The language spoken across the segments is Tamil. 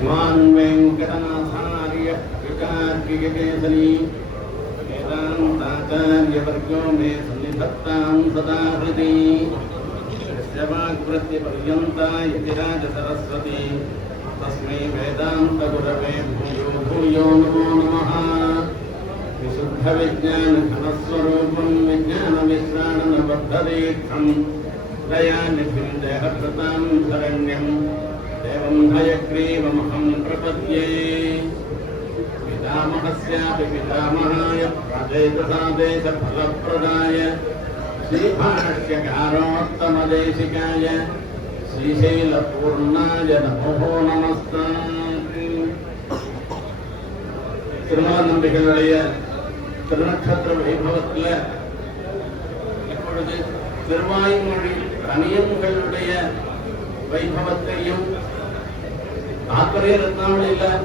श्रीमान् वेङ्कटनाथार्य विकार्किकेसरी वेदान्ताचार्यवर्गो मे सन्निधत्तां सदा हृदि यस्य वाक्प्रत्यपर्यन्ता यतिराजसरस्वती तस्मै वेदान्तगुरवे भूयो भूयो नमो नमः। विशुद्धविज्ञानघनस्वरूपं विज्ञानविश्राणनबद्धदीक्षं दयानिधिं देहभृतां शरण्यं देवं हयग्रीवमहं प्रपद्ये। पितामहस्यापि पितामहाय प्रादेशसादेशफलप्रदाय श्रीभाष्यकारोत्तमदेशिकाय श्रीशैलपूर्णाय नमो நமஸ்தே. திருநாநம்பிகளுடைய திருநட்சத்திர வைபவத்தில் இப்பொழுது திருவாய்மொழி தனியன்களுடைய வைபவத்தையும் தாத்பரிய ரத்னாவளியில்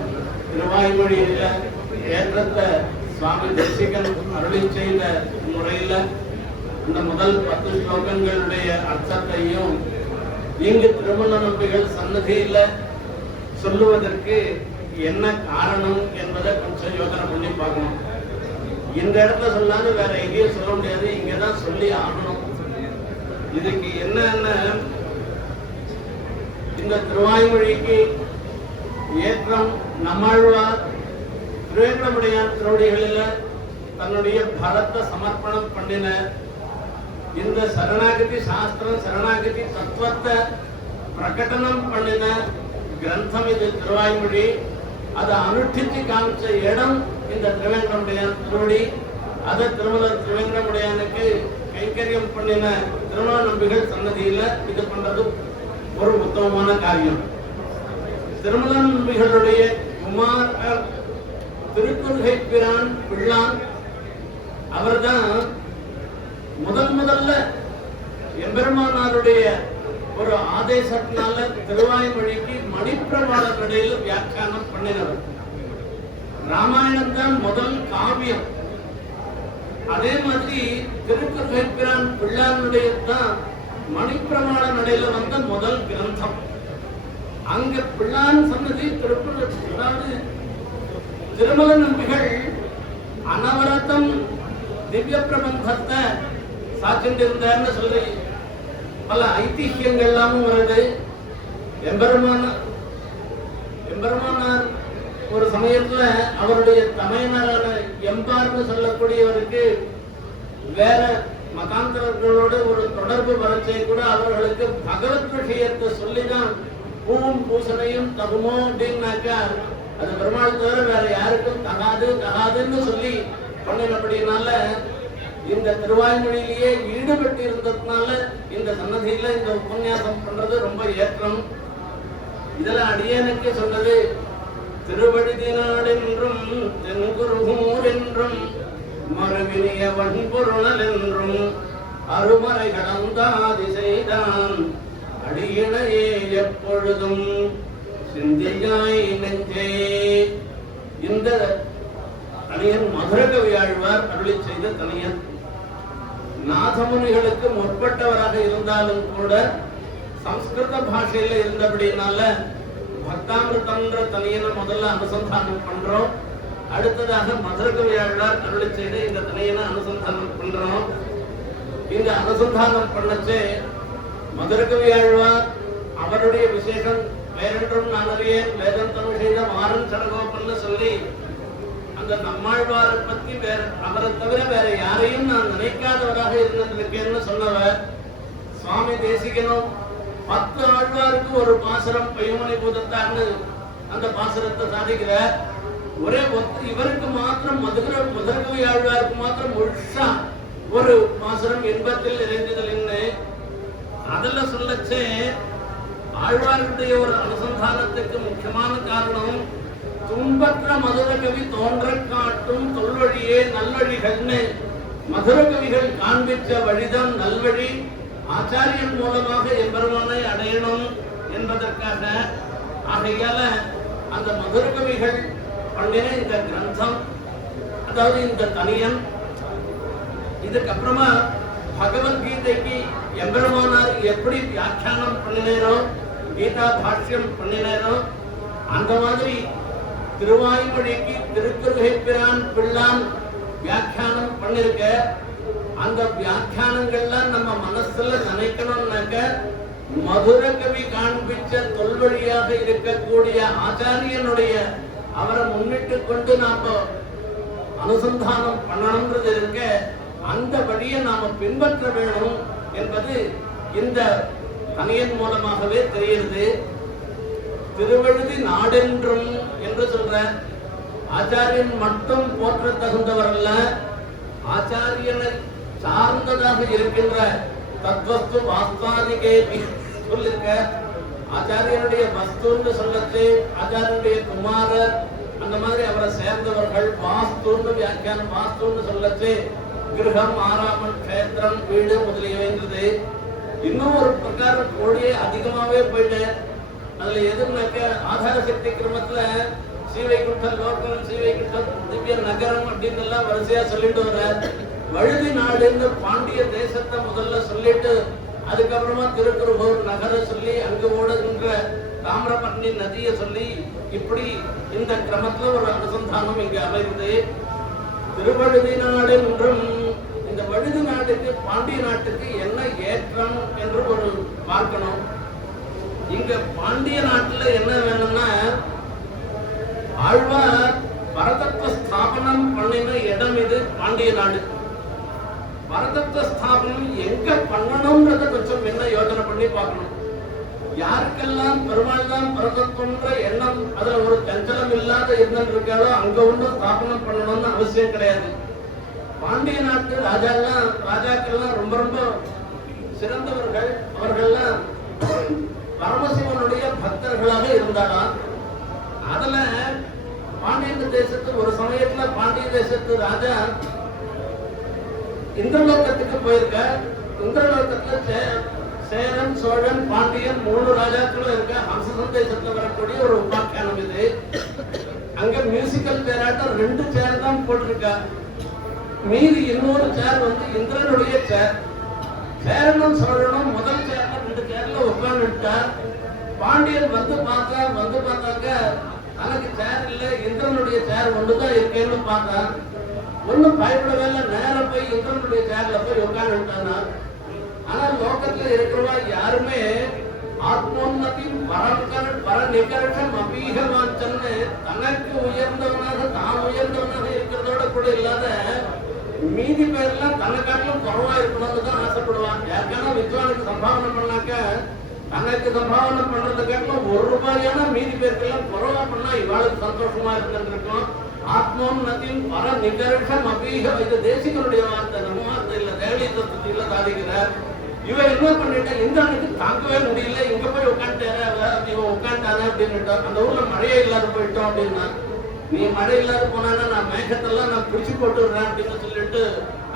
திருவாய்மொழியில் ஏற்றத்தை சுவாமி தேசிகன் அருளி செய்த முறையில் இந்த முதல் 10 ஸ்லோகங்களுடைய அர்த்தத்தையும் இங்கு திருமண நம்பிகள் சன்னதியில் சொல்லுவதற்கு என்ன காரணம் என்பதை கொஞ்சம் யோசனை பண்ணி பார்க்கணும். இந்த இடத்துல சொல்லாது வேற எங்கேயும் சொல்ல முடியாது, இங்கதான் சொல்லி ஆகணும். இதுக்கு என்னன்னா இந்த திருவாய்மொழிக்கு ஏற்றம் நம்மாழ்வார் திருவேங்கடமுடையான் திருவடிகளில் தன்னுடைய பரத்தை சமர்ப்பணம் பண்ணின இந்த சரணாகதி சாஸ்திரம் சரணாகதி தத்துவத்தை பிரகடனம் பண்ணின கிரந்தம் இது திருவாய்மொழி. அதை அனுஷ்டித்து காமிச்ச இடம் இந்த திருவேங்கடமுடையான் திருவடி. அதை திருமலர் திருவேங்கடமுடையானுக்கு கைங்கரியம் பண்ணின திருமண நம்பிகள் சன்னதியில இது பண்றது ஒரு உத்தமமான காரியம். திருமண நம்பிகளுடைய குமார் திருக்குறுகை பிரான் பிள்ளான் அவர்தான் முதல்ல எம்பெருமானாருடைய ஒரு ஆதேசத்தினால திருவாய்மொழிக்கு மணிப்பிரமாண நடையில் வியாக்கியானம் பண்ணினவர். ராமாயணம் தான் முதல் காவியம். அதே மாதிரி திருக்குறுகைப்பிரான் பிள்ளானுடைய தான் மணிப்பிரமாண நடையில வந்த முதல் கிரந்தம். அங்க பிள்ளான் சொன்னது அதாவது திருமல நம்பிகள் அனவரத்தம் திவ்ய பிரபந்தத்தை சாட்சியிருந்தார்னு சொல்லி பல ஐதிஹ்யங்கள் எல்லாமும் வருது. எம்பெருமானார் ஒரு சமயத்துல அவருடைய தமையனாரான எம்பார்னு சொல்லக்கூடியவருக்கு வேற மகாந்தரர்களோடு ஒரு தொடர்பு வரச்சே கூட அவர்களுக்கு பகவத் விஷயத்தை சொல்லிதான் பூவும் பூசணையும் தகுமோ அப்படின்னாக்கா அது பெருமாள் தவிர வேற யாருக்கும் தகாதுன்னு சொல்லி பண்ணினபடினால இந்த திருவாய்மொழியிலேயே ஈடுபட்டு இருந்ததுனால இந்த சன்னதியில இந்த உபன்யாசம் பண்றது ரொம்ப ஏற்றம். இதுல அடியனுக்கு சொன்னது திருவடிதினாள் என்றும் தென்குருகூர் என்றும் மறுவினிய வன்பொருணல் என்றும் அருமறை கடந்தாதி செய்தான் அடியினையே எப்பொழுதும் சிந்தியாய் நெஞ்சே. இந்த தனியன் மதுரகவி ஆழ்வார் அருளி செய்த தனியன். நாதமுனிகளுக்கு முற்பட்டவராக இருந்தாலும் கூட சம்ஸ்கிருத பாஷையில இருந்தபடினால பக்தாமிருதம்ன்ற தனியனை முதல்ல அனுசந்தானம் பண்றோம். அடுத்ததாக மதுரகவி ஆழ்வார் அருளி செய்த இந்த தனியனை அனுசந்தானம் பண்றோம். இந்த அனுசந்தானம் பண்ணச்சே மதுரகவி ஆழ்வார் அவருடைய விசேஷம் வேறென்றும் நான் அறியேன் வேதந்தம் செய்த மாறன் சடகோபன்னு சொல்லி அந்த நம்மாழ்வாரை பத்தி வேற அவரை தவிர வேற யாரையும் நான் நினைக்காதவராக இருந்திருக்கேன்னு சொன்னவர். சுவாமி தேசிகனும் 10 ஆழ்வாருக்கு ஒரு பாசுரம் பையமணி பூதத்தார்னு அந்த பாசுரத்தை சாதிக்கிறார். ஒரே இவருக்கு மாத்திரம் மதுரகவி ஆழ்வாருக்கு மாத்திரம் முழுசா ஒரு பாசுரம் இன்பத்தில் நிறைந்ததில்லைன்னு அதுல சொல்லச்சே ஆழ்வாருடைய ஒரு அனுசந்தானத்துக்கு முக்கியமான காரணம் துன்பற்ற மதுரகவி தோன்ற காட்டும் தொல்வழியே நல்வழிகள்னு மதுரகவிகள் காண்பித்த வழிதான் நல்வழி. ஆச்சாரியன் மூலமாக எம்பெருமானை அடையணும் என்பதற்காக ஆகையால அந்த மதுரகவிகள் பண்ணின இந்த கிரந்தம் அதாவது இந்த தனியன். இதுக்கப்புறமா பகவத்கீதைக்கு எம்பெருமானார் எப்படி வியாக்கியானம் பண்ணினேரோ கீதா பாஷ்யம் பண்ணினேரோ அந்த மாதிரி திருவாய்மொழிக்கு திருக்குறுகை பிரான் பிள்ளான் வியாக்கியானம் பண்ணிருக்க. அந்த வியாக்கியானங்கள்லாம் நம்ம மனசுல நினைக்கணும்னாக்க மதுர கவி காண்பிச்ச தொல்வழியாக இருக்கக்கூடிய ஆச்சாரியனுடைய அவரை முன்னிட்டு கொண்டு நாம அனுசந்தானம் பண்ணணும்ன்றது இருக்க. அந்த வழியை நாம பின்பற்ற வேணும் என்பது இந்த தனியன் மூலமாகவே தெரிகிறது. திருவழுதி நாடென்றும் என்று சொல்ற ஆச்சாரியன் மட்டும் போற்ற தகுந்தவர் அல்ல, ஆச்சாரியனை சார்ந்ததாக இருக்கின்ற தத்வஸ்து வாஸ்தாதிகே சொல்லிருக்க. ஆச்சாரியனுடைய வஸ்துன்னு சொல்லச்சு ஆச்சாரியனுடைய குமாரர் அந்த மாதிரி அவரை சேர்ந்தவர்கள். வாஸ்துன்னு வியாக்கியானம் வாஸ்துன்னு சொல்லச்சு கிரகம், ஆராமன், கஷேத்திரம், வீடு முதலியவைங்கிறது. இன்னும் ஒரு பிரகாரம் கோடியே அதிகமாவே போயிட்டு அதுல எதுனாக்க ஆதார சக்தி கிரமத்துல ஸ்ரீவைகுண்ட லோகம், ஸ்ரீவைகுண்ட திவ்ய நகரம் அப்படின்னு எல்லாம் வரிசையா சொல்லிட்டு வர. வழுதி நாடுன்னு பாண்டிய தேசத்தை முதல்ல சொல்லிட்டு அதுக்கப்புறமா திருக்குறுகூர் நகரை சொல்லி அங்கு ஓடுகின்ற தாமிரபரணி நதியை சொல்லி இப்படி இந்த கிரமத்துல ஒரு அனுசந்தானம் இங்க அமைந்து திருவழுதி நாடு என்றும் இந்த வழுதி நாட்டுக்கு பாண்டிய நாட்டுக்கு என்ன ஏற்றம் என்று ஒரு பார்க்கணும். இங்க பாண்டிய நாட்டுல என்ன வேணும்னா ஆழ்வார் பரதத்துவ ஸ்தாபனம் பண்ணின இடம் இது பாண்டிய நாடு. பரதத்துவ ஸ்தாபனம் எங்க பண்ணணும்ன்றத கொஞ்சம் என்ன யோசனை பண்ணி பார்க்கணும். யாருக்கெல்லாம் பெருமாள் தான் பரதத்துவன்ற எண்ணம் அதுல ஒரு சஞ்சலம் இல்லாத எண்ணம் இருக்காதோ அங்க ஒன்று ஸ்தாபனம் பண்ணணும்னு அவசியம் கிடையாது. பாண்டிய நாட்டு ராஜாக்கள்லாம் ரொம்ப ரொம்ப சிறந்தவர்கள். அவர்கள்லாம் பரமசிவனுடைய பக்தர்களாக இருந்தாலும் அதுல பாண்டிய தேசத்து ஒரு சமயத்துல பாண்டிய தேசத்து ராஜா இந்திரலோகத்துக்கு போயிருக்க. இந்திரலோகத்துல சேரன், சோழன், பாண்டியன் 3 ராஜாக்களும் இருக்க. ஹம்ச தேசத்துல வரக்கூடிய ஒரு உபாக்கியானம் இது. அங்க மியூசிக்கல் சேராட்டம் 2 சேர் தான் போட்டிருக்கா. மீதி இன்னொரு சேர் வந்து இந்திரனுடைய சேர். சேரனும் சோழனும் முதல் சேர்ல 2 சேர்ல உட்கார்ந்துட்டா. பாண்டியன் வந்து பார்த்தாக்க தனக்கு சேர் இல்ல, இந்திரனுடைய சேர் ஒன்றுதான் இருக்கேன்னு பார்த்தா. ஒன்னும் பயப்படவே இல்லை, நேரம் போய் இந்திரனுடைய சேர்ல போய் உட்கார்ந்துட்டானா. ஆனா லோகத்துல இருக்கிறவா யாருமே ஆத்மோன்னத்தின் பர நிகழ்ச்சம் அபீகமாச்சன்னு தனக்கு உயர்ந்தவனாக தான் உயர்ந்தவனாக இருக்கிறதோட கூட இல்லாத மீதி பேர்லாம் தன்னை காட்டிலும் குறவா இருக்கணும்னு தான் ஆசைப்படுவான். யாருக்கான வித்வானுக்கு சம்பாவனை பண்ணாக்க தனக்கு சம்பாவனை பண்றது கேட்கலாம் 1 ரூபாயான மீதி பேருக்கெல்லாம் குறவா பண்ணா இவாளுக்கு சந்தோஷமா இருந்திருக்கும். ஆத்மோன்னத்தின் பர நிகழ்ச்சம் அபீகம், இது தேசிகனுடைய வார்த்தை, நம்ம வார்த்தை இல்ல, தேவலி தத்துவத்தில சாதிக்கிறார். இவன் என்ன பண்ணிட்டா இந்திரனுக்கு தாங்கவே முடியல, இங்க போய் உட்காந்துட்டாரு, இவன் உட்காந்துட்டாரு அப்படின்னு. அந்த ஊர்ல மழையே இல்லாத போயிட்டோம் அப்படின்னா, நீ மழை இல்லாத போனான்னா நான் மேகத்தெல்லாம் நான் பிடிச்சு போட்டுடுறேன் அப்படின்னு சொல்லிட்டு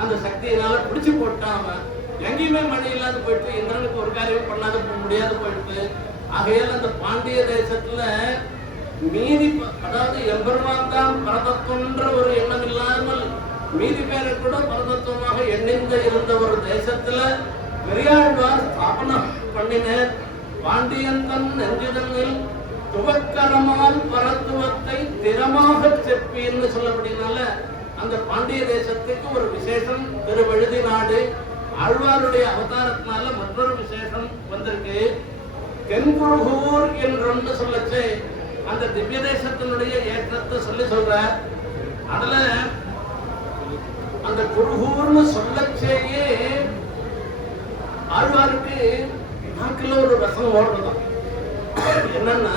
அந்த சக்தியினால பிடிச்சு போட்டான். அவன் எங்கேயுமே மழை இல்லாத போயிட்டு இந்திரனுக்கு ஒரு காரியம் பண்ணாத முடியாது போயிட்டு. ஆகையால் அந்த பாண்டிய தேசத்துல மீதி அதாவது எம்பெருமான் தான் பரதத்துவன்ற ஒரு எண்ணம் இல்லாமல் மீதி பேரை கூட பரதத்துவமாக எண்ணிந்து இருந்த ஒரு தேசத்துல பெரியாழ்வார் ஸ்தாபனம் பண்ணின. பாண்டியன் தன் நெஞ்சிதனில் துவக்கரமால் பரத்துவத்தை திறமாக செப்பின்னு சொல்லப்படினால அந்த பாண்டிய தேசத்துக்கு ஒரு விசேஷம். திருவழுதி நாடு ஆழ்வாருடைய அவதாரத்தினால மற்றொரு விசேஷம் வந்திருக்கு. தென்குருகூர் என்று சொல்லச்சு அந்த திவ்ய தேசத்தினுடைய ஏற்றத்தை சொல்ற. அதுல அந்த குருகூர்னு சொல்லச்சேயே ஆழ்வாருக்கு நாக்குல ஒரு ரசம் ஓடுறதும் என்னன்னா,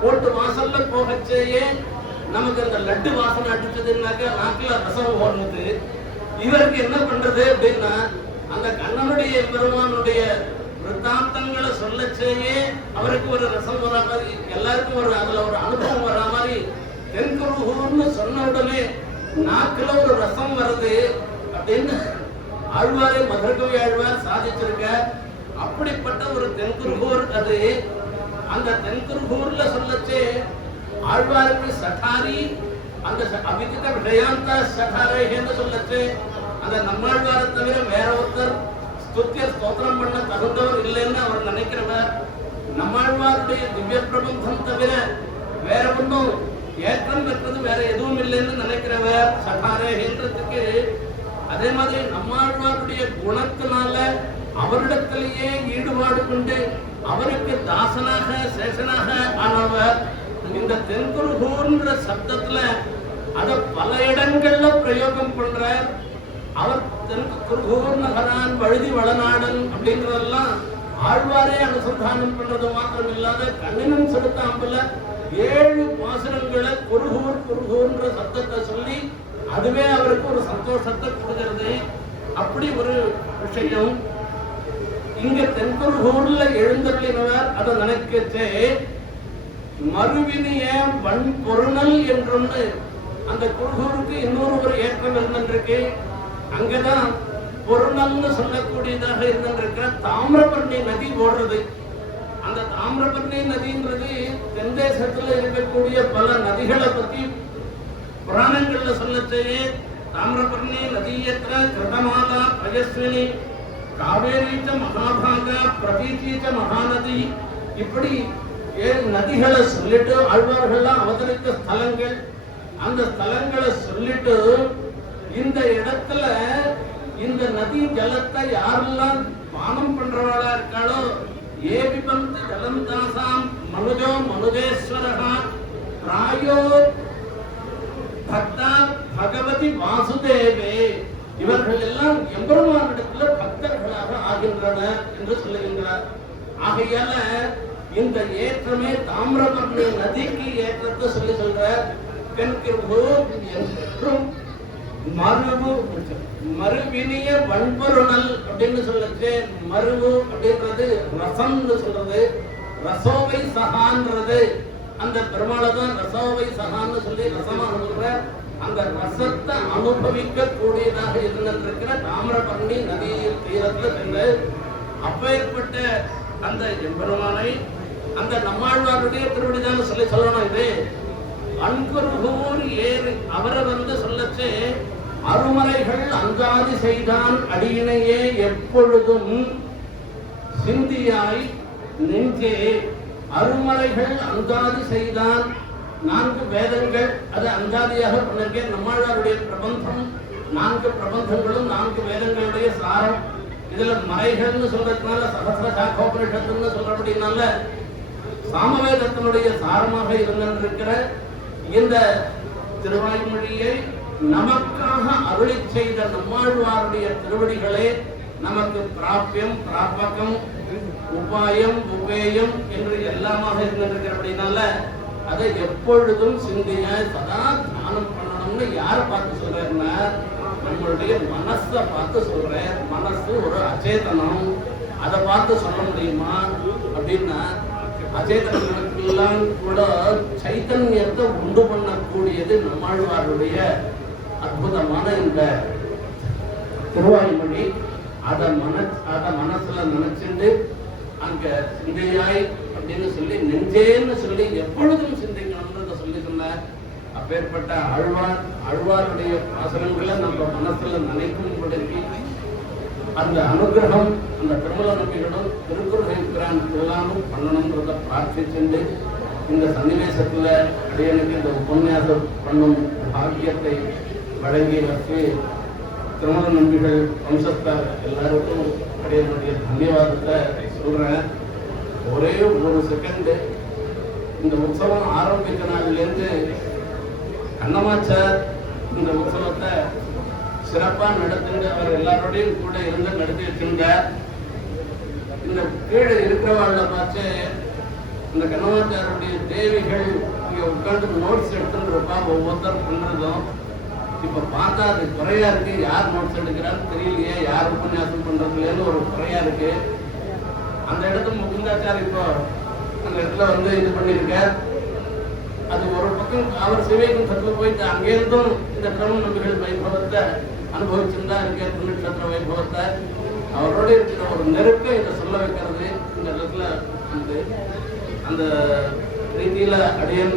போட்டு வாசல்ல போகச்சேயே நமக்கு அந்த லட்டு வாசனை அடிச்சதுன்னாக்க நாக்குல ரசம் ஓடுறது. இவருக்கு என்ன பண்றது அப்படின்னா, அந்த கண்ணனுடைய பெருமானுடைய விருத்தாந்தங்களை சொல்லச்சேயே அவருக்கு ஒரு ரசம் வரா மாதிரி, எல்லாருக்கும் ஒரு அதுல ஒரு அனுபவம் வரா மாதிரி தென்குருகூர்னு சொன்ன உடனே நாக்குல ஒரு ரசம் வருது அப்படின்னு ஆழ்வாரே மதுரகவி ஆழ்வார் சாதிச்சிருக்க. அப்படிப்பட்ட ஒரு தென்குருகூர் அது. அந்த தென்குருகூர்ல சொல்லச்சே ஆழ்வாருக்கு சட்டாரி, அந்த அபிஜித விஷயாந்த சட்டாரேன்னு சொல்லச்சு அந்த நம்மாழ்வாரை தவிர வேற ஒருத்தர் ஸ்துத்திய ஸ்தோத்திரம் பண்ண தகுந்தவர் இல்லைன்னு அவர் நினைக்கிறவர். நம்மாழ்வாருடைய திவ்ய பிரபந்தம் தவிர வேற ஒன்றும் ஏற்றம் பெற்றது வேற எதுவும் இல்லைன்னு நினைக்கிறவர் சகாரேன்றதுக்கு அதே மாதிரி நம்மாழ்வாருடைய குணத்தினால அவரிடத்திலேயே ஈடுபாடு கொண்டு அவருக்கு தாசனாக சேஷனாக ஆனவர் இந்த தென்குருகூர்ன்ற சப்தத்துல அத பல இடங்கள்ல பிரயோகம் பண்றார். அவர் தென்குருகூர் நகரான் வழுதி வளநாடன் அப்படிங்கறதெல்லாம் ஆழ்வாரே அனுசந்தானம் பண்றது மாத்திரம் இல்லாத கண்ணினும் செலுத்தாம்பல 7 பாசுரங்களை குருகூர் குருகூர்ன்ற சப்தத்தை சொல்லி அதுவே அவருக்கு ஒரு சந்தோஷத்தை கொடுக்கிறது. அப்படி ஒரு விஷயம் இங்க தென்குருகூர்ல எழுந்தருளினவர் அதை நினைக்கச்சே மறுவினிய வன்பொருணல் என்றொன்று அந்த குருகூருக்கு இன்னொரு ஒரு ஏற்றம் இருந்திருக்கு. அங்கதான் பொருணல்னு சொல்லக்கூடியதாக இருந்திருக்கிற தாமிரபரணி நதி ஓடுறது. அந்த தாமிரபரணி நதின்றது தென்தேசத்துல இருக்கக்கூடிய பல நதிகளை பத்தி புராணங்கள்ல சொல்லச்சே தாமிரபரணி நதியற்ற கிருதமாலா பயஸ்வினி காவேரீச்ச மகாபாகா பிரதீச்ச மகாநதி இப்படி 7 நதிகளை சொல்லிட்டு ஆழ்வார்கள்லாம் அவதரித்த ஸ்தலங்கள். அந்த ஸ்தலங்களை சொல்லிட்டு இந்த இடத்துல இந்த நதி ஜலத்தை யாரெல்லாம் பானம் பண்றவாளா இருக்காளோ ஏ பிபந்த் ஜலம் தாசாம் மனுஜோ மனுஜேஸ்வரா பிராயோ பக்தா பகவதி வாசுதேவே இவர்கள் எல்லாம் எம்பெருமானிடத்துல பக்தர்களாக ஆகின்றனர் என்று சொல்லுகின்றார். ஆகையால இந்த ஏற்றமே தாமிரபரணி நதிக்கு ஏற்றத்தை சொல்லி சொல்ற மறுவினிய வன்பொருணல் அப்படின்னு சொல்லுச்சு. மருவு அப்படின்றது ரசம்னு சொல்றது. ரசோவை சகான்றது அந்த பெருமாளதான் ரசோவை சகான்னு சொல்லி ரசமா சொல்ற அந்த ரசத்தை அனுபவிக்க கூடியதாக இருந்திருக்கிற தாமிரபரணி நதியில் தீரத்துல சென்று அப்பேற்பட்ட அந்த எம்பெருமானை அந்த நம்மாழ்வாருடைய திருவடிதான் சொல்லி சொல்லணும். இது அன்குருகூர் ஏறு அவரை சொல்லச்சு அருமறைகள் அங்காதி செய்தான் அடியினையே எப்பொழுதும் சிந்தியாய் நெஞ்சே அருமறைகள் அங்காதி செய்தான் 4 வேதங்கள் அது அங்காதியாக பண்ணிருக்கேன். நம்மாழ்வாருடைய பிரபந்தம் 4 பிரபந்தங்களும் 4 வேதங்களுடைய சாரம். இதுல மறைகள்னு சொல்றதுனால சகசிர சாக்கோபனிஷத்துன்னு சொல்றபடினால சாமவேதத்தினுடைய சாரமாக இருந்திருக்கிற இந்த திருவாய்மொழியை நமக்காக அருளி செய்த நம்மாழ்வாருடைய திருவடிகளே நமக்கு பிராபியம் பிராபகம் உபாயம் உபேயம் என்று எல்லாமாக இருந்திருக்கிறபடினால அதை எப்பொழுதும் சிந்திய சதா தியானம் பண்ணணும்னு யாரை பார்த்து சொல்றேன்னா நம்மளுடைய மனசை பார்த்து சொல்றேன். மனசு ஒரு அச்சேதனம், அதை பார்த்து சொல்ல முடியுமா அப்படின்னா அச்சேதனங்களுக்கெல்லாம் கூட சைத்தன்யத்தை உண்டு பண்ணக்கூடியது நம்மாழ்வாருடைய அற்புதமான இந்த திருவாய்மொழி. அதை மனசுல நினைச்சுட்டு அங்க சிந்தையாய் அப்படின்னு சொல்லி நெஞ்சேன்னு சொல்லி எப்பொழுதும் சிந்திக்கணும்ன்றத சொல்லி சொன்னார். அப்பேற்பட்ட ஆழ்வாருடைய பாசனங்களை நம்ம மனசுல நினைக்கும்படிக்கு அந்த அனுகிரகம் அந்த திருமல நம்பிகளும் திருக்குறள் எல்லாமும் பண்ணணும்ன்றத பிரார்த்திச்சுண்டு இந்த சன்னிவேசத்துல அடியனுக்கு இந்த உபன்யாசம் பண்ணும் பாக்கியத்தை வழங்கி வச்சு திருமல நம்பிகள் வம்சத்தார் எல்லாருக்கும் அடியனுடைய தன்யவாதத்தை சொல்றேன். ஒரே ஒரு செகண்ட் இந்த உற்சவம் ஆரம்பித்த நாளிலிருந்து கண்ணமாச்சார் இந்த உற்சவத்தை சிறப்பா நடத்துங்க அவர் எல்லாரோடையும் கூட இருந்து நடத்தி வச்சிருந்தார். இந்த கீழே இருக்கிறவாழ்ல பார்த்து இந்த கண்ணமாச்சாருடைய தேவிகள் இங்க உட்காந்து நோட்ஸ் எடுத்துருப்பா ஒவ்வொருத்தரும் பண்றதும் இப்ப பார்த்தா அது குறையா இருக்கு. யார் நோட்ஸ் எடுக்கிறான்னு தெரியலையே, யார் உபன்யாசம் பண்றதுலேன்னு ஒரு குறையா இருக்கு. அந்த இடத்துல முகுந்தாச்சார் இப்போ அந்த இடத்துல இது பண்ணிருக்க. அது ஒரு பக்கம் அவர் சிவைக்கும் சத்துல போயிட்டு அங்கேருந்தும் இந்த கிரம நம்பிகள் வைபவத்தை அனுபவிச்சிருந்தா இருக்க புண்ணியக்ஷேத்திர வைபவத்தை அவரோட இருக்கிற ஒரு நெருக்கம் இதை சொல்ல வைக்கிறது இந்த இடத்துல அந்த ரீதியில அடியன்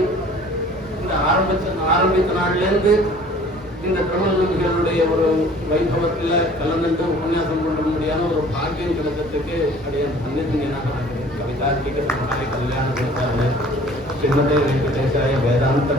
இந்த ஆரம்பித்த நாள்லேருந்து இந்த கிரம நம்பிகளுடைய ஒரு வைபவத்தில் கலந்துட்டு உபன்யாசம் பண்ண முடியாத ஒரு பாக்கியம் கிடைக்கிறதுக்கு அடியன் சன்னிதிங்கனாக கவிதா கல்யாண ஸ்ரீமதே வெங்கடேசாய வேதாந்த